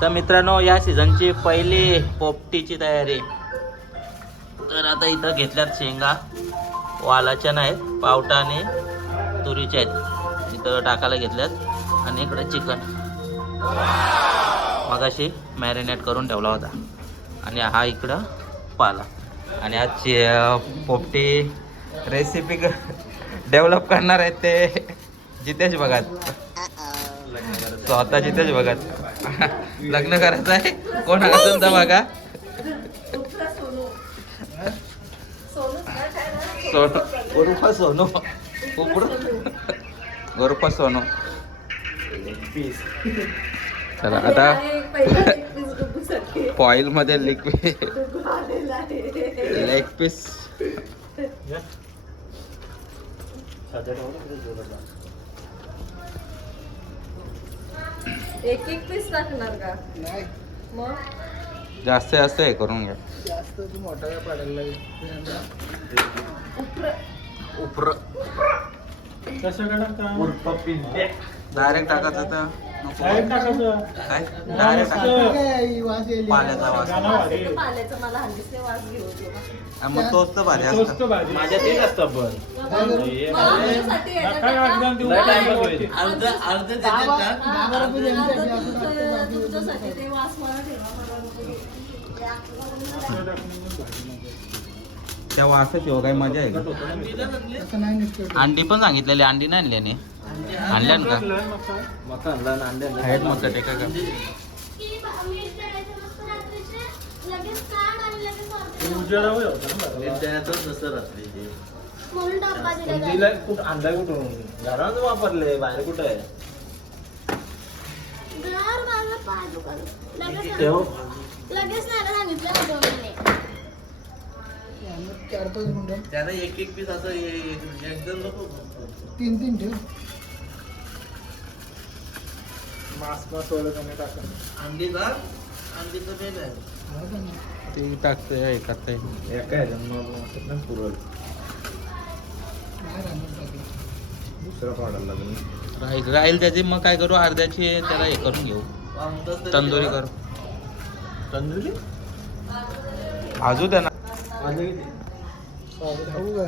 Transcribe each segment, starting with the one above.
तर मित्रांनो या सीझनची पहिली पोपटीची तयारी. तर आता इथं घेतल्यात शेंगा, वालाच्या नाहीत, पावटा आणि तुरीच्या आहेत इथं टाकायला घेतल्यात. आणि इकडे चिकन मगाशी मॅरिनेट करून ठेवला होता. आणि हा इकडं पाला. आणि आजची पोपटी रेसिपी डेव्हलप करणार आहेत ते जितेश भगत. स्वतः जितेश भगत. लग्न करायचं आहे कोण असेल तर बघा. सोनू गोरुपा सोनू गोरुपा सोनू. चला आता फॉईल मध्ये लेग पीस. एक एक पीस टाकणार का? नाही मग जास्त जास्त हे करून घ्या. जास्त तू मोठा काय पाडायला उपर डायरेक्ट टाकायचं तर नको. काय डायरेक्ट टाकायचं पाल्याचा वास. पाल्याचा मला हल्लीच ते वास घेऊ दे. आणि मग तोच तर भारी असतं. माझ्या तेच असतं पण अर्ध तुमच्यासाठी ते वास मला त्या वासाची हो काय मजा आहे का? असं नाही निघतं. अंडी पण सांगितलेली, अंडी नाही आणल्याने. आणल्या का आहेत मग ते का अंडा कुठून घरात वापरले बाहेर कुठं आहे. लगेच नाही सांगितलं चार पाच गुंड त्याला एक एक पीस असं एकदम नको. तीन तीन ठेव. मास मसाला टाका. अंडी का अंडी तर नाही आहे. ते टाकते हे करते एका ह्याच्यात पुरल नाही राहणार टाकलं. दुसरा पाडायला लागेल. राहील त्याची मग काय करू, अर्ध्याची त्याला हे करून घेऊ, तंदुरी करू. तंदुरी भाजू द्या ना. खाऊ का?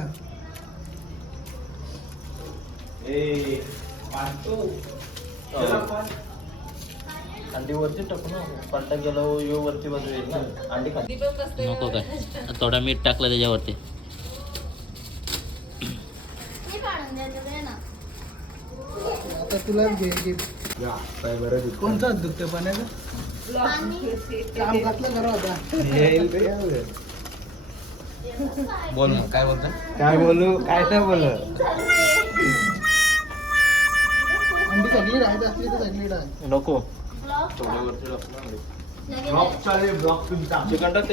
अंडी वरती टाकू ना. पलटा गेला यो वरती बाजू येईल ना. अंडी खाली नको काय, थोडा मीठ टाकलं त्याच्यावरती. आता तुलाच घे. काय बरं कोणता दुखते पाण्याचा? काम घातलं करा आता. बोल मग काय बोलतो. काय बोलू काय नाही बोल. अंडी चांगली राहत असली तर चांगली राहत. नको चिकन टाक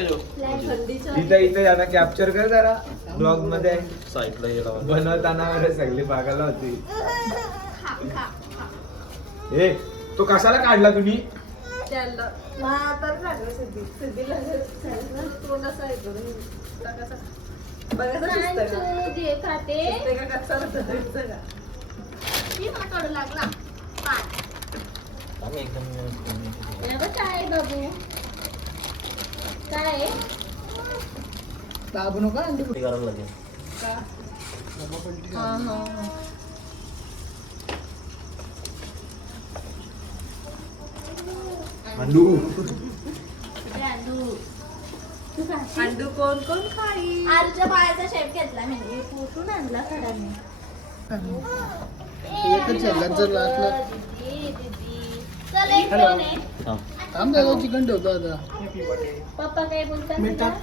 इथं इथं यांना कॅप्चर कर जरा ब्लॉग मध्ये. साईडला बनवताना सगळी पागायला होती. ए तो कशाला काढला तुम्ही? त्याला तर लागलं सिद्धीला तोंड असं आहे करून बघायचं का कसा होतं का. काय बाबू काय दाबू नका अंडी कुठे. करावं लागेल. अंडू कोण कोण खाई. आजच्या बाळाचा शेप घेतला मी कुठून आणला खडाने. एकच शेंगाचं जर असलं चल एक दोन आहे. थांब त्याला चिकन ठेवतो आता. पप्पा काय बोलतात मीठ टाक.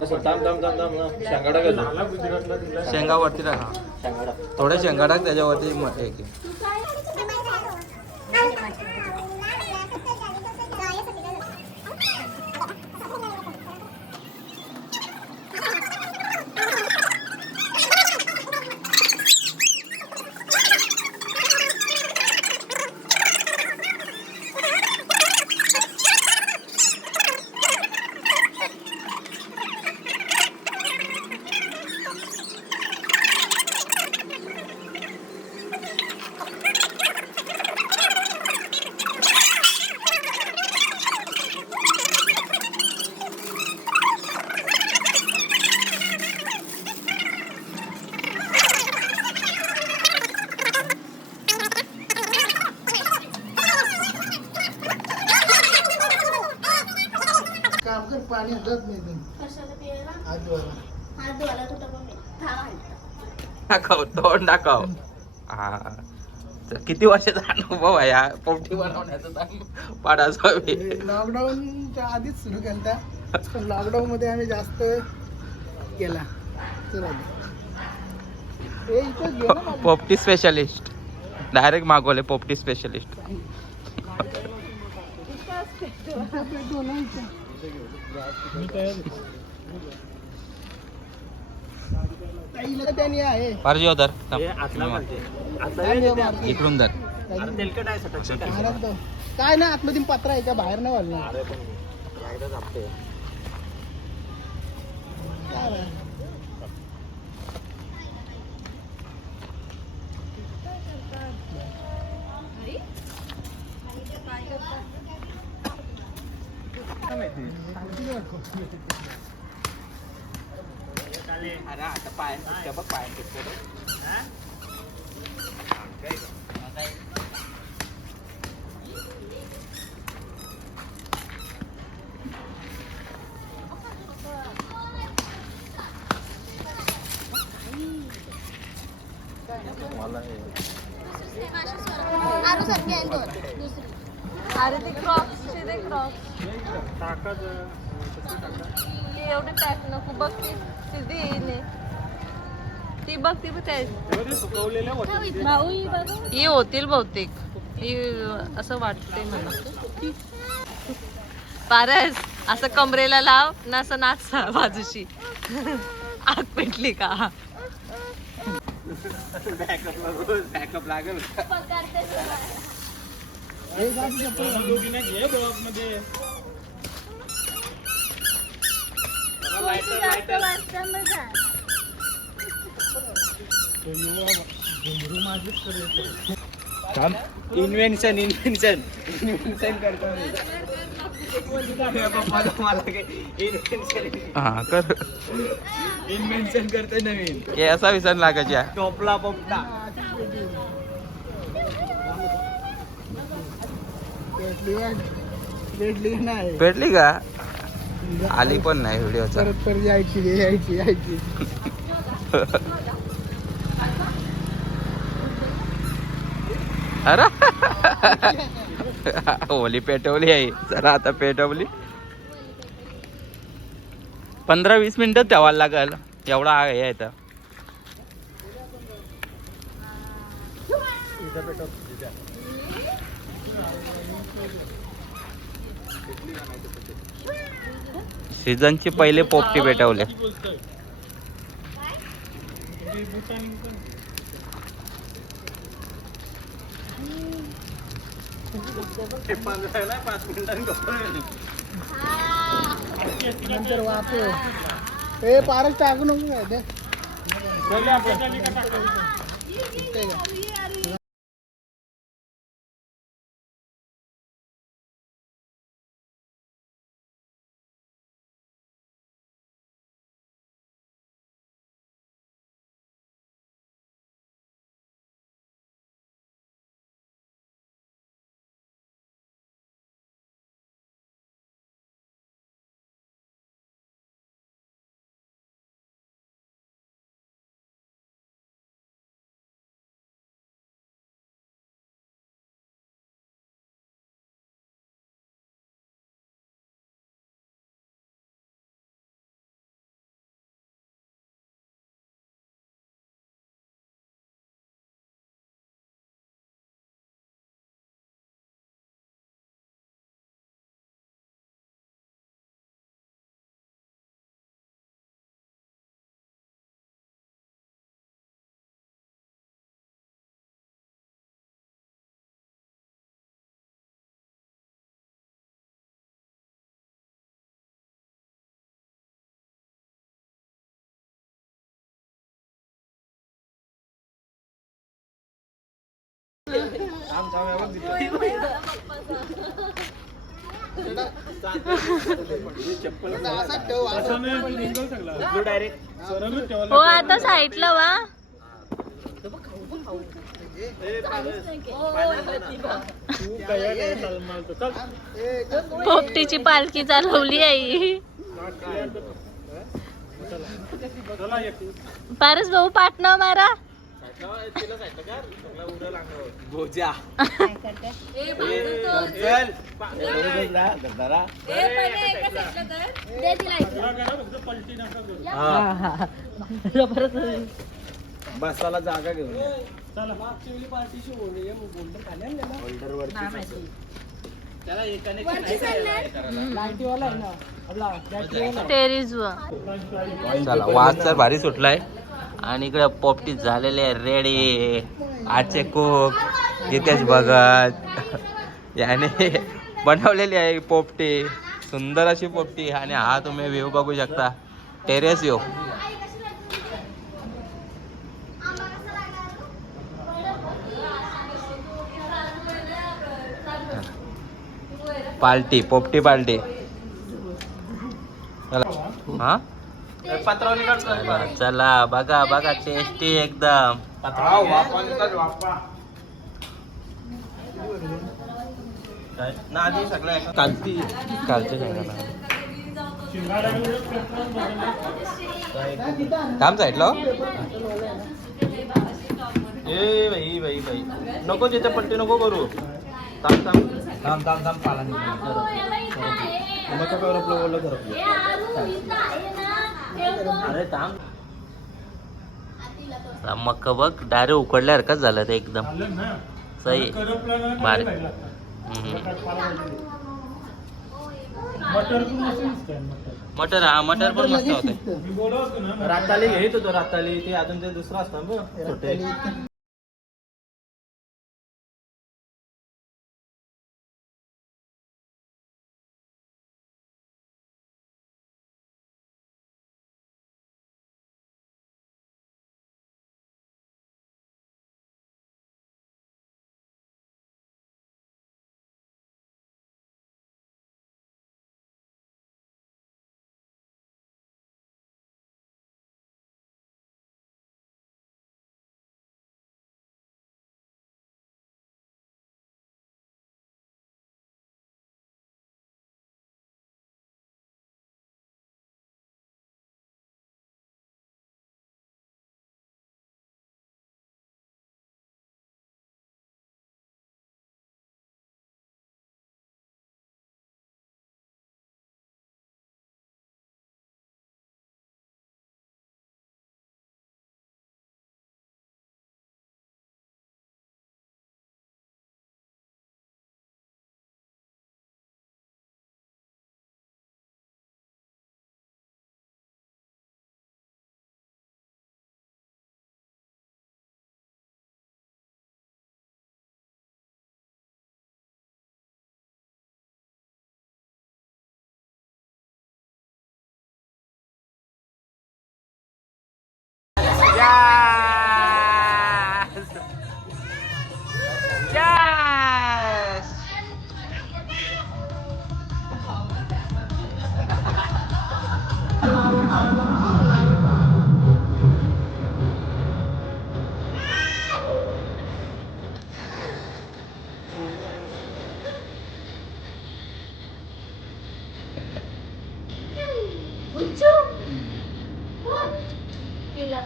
कसं थांब थांब थांब थांब ना. शेंगा टाकायचं. शेंगा वरती टाका. शेंगा टाक. थोडे शेंगा टाक त्याच्यावरती मग एक. तू काय पाणी हटत नाही इथून. कशाला पियाला हात धुवायला. हात धुवायला कुठं पण थांब दाखव तोंड दाखव. हा तर किती वर्षाचा अनुभव आहे या पोपटी बनवण्याचा पाडाचा लॉकडाऊनच्या आधीच सुरू केलता पण लॉकडाऊन मध्ये आम्ही जास्त केला. चला हे इथं घे ना मला. पोपटी स्पेशलिस्ट डायरेक्ट मागवले पोपटी स्पेशलिस्ट. पेटवू ना इथं. ताईला त्याने आहे पारजी होतर महाराज इकडून धर. तो. काय ना आतमध्ये पात्र आहे का बाहेर नाही वाढणार. काय नाही. अरे आता पाय बघ पाय अरे ते क्रॉक्स ते क्रॉक्स एवढे पॅक नको बघ ती ती बघ ती बघ ही होतील बहुतेक ही असं वाटते मला. पारस असं कमरेला लाव ना असं नाच बाजूशी आग पेटली का. बॅकअप लागेल. हे जाती चप्पल. इन्व्हेन्शन करतो हा कर इन्व्हेन्शन करते नवीन के असा विसर लागायच्या. टोपला पोपटा. भेटली नाही भेटली का आली पण नाही व्हिडिओचा. परत यायची अरे होली पेटवली आहे जरा आता पेटवली. 15-20 मिनिटं ठेवायला लागल एवढा आहे आता. सीझनची पहिले पोपटी पेटवले. नंतर वापे हे पारच टाकू नको काय ते. हो आता साईडला वा. पोपटीची पालखी चालवली आई. पारस भाऊ पाटणं मारा. गोजा दे तिला इकडे. बसाला जागा घेऊन टेरेस वर. चला वास तर भारी सुटलाय आणि इकडे पोपटी झालेले आहे रेडी. आजचे कुक इथेच बघत याने बनवलेली आहे पोपटी, सुंदर अशी पोपटी. आणि हा तुम्ही व्ह्यू बघू शकता, टेरेस व्ह्यू. पार्टी, पोपटी पार्टी. हा पत्रावली काढतो. चला बघा बघा, टेस्टी एकदम. नादी सगळ्या कालची शेंगाला काम साईडला. ए बाई बाई बाई नको, तिथे पट्टी नको करू. थांब थांब थांब थांब थांब पाला नको कर आपलं ओलं कर अरे थांब. मक्क बघ डायरेक्ट उकडल्यासारखंच झालं ते एकदम सही भारी. मटर, हा मटर पण मस्त होते. राताली घेत होतो, राताली ते अजून ते दुसरं असतं बघ छोटे.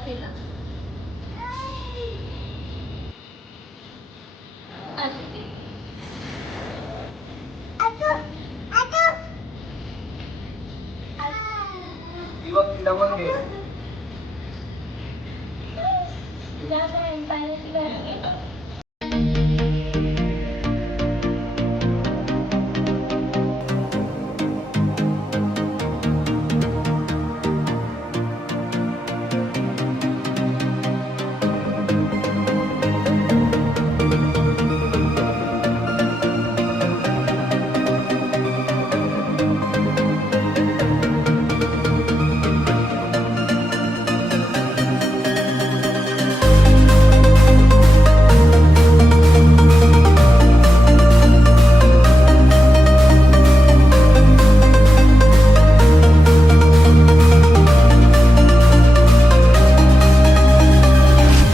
पिला.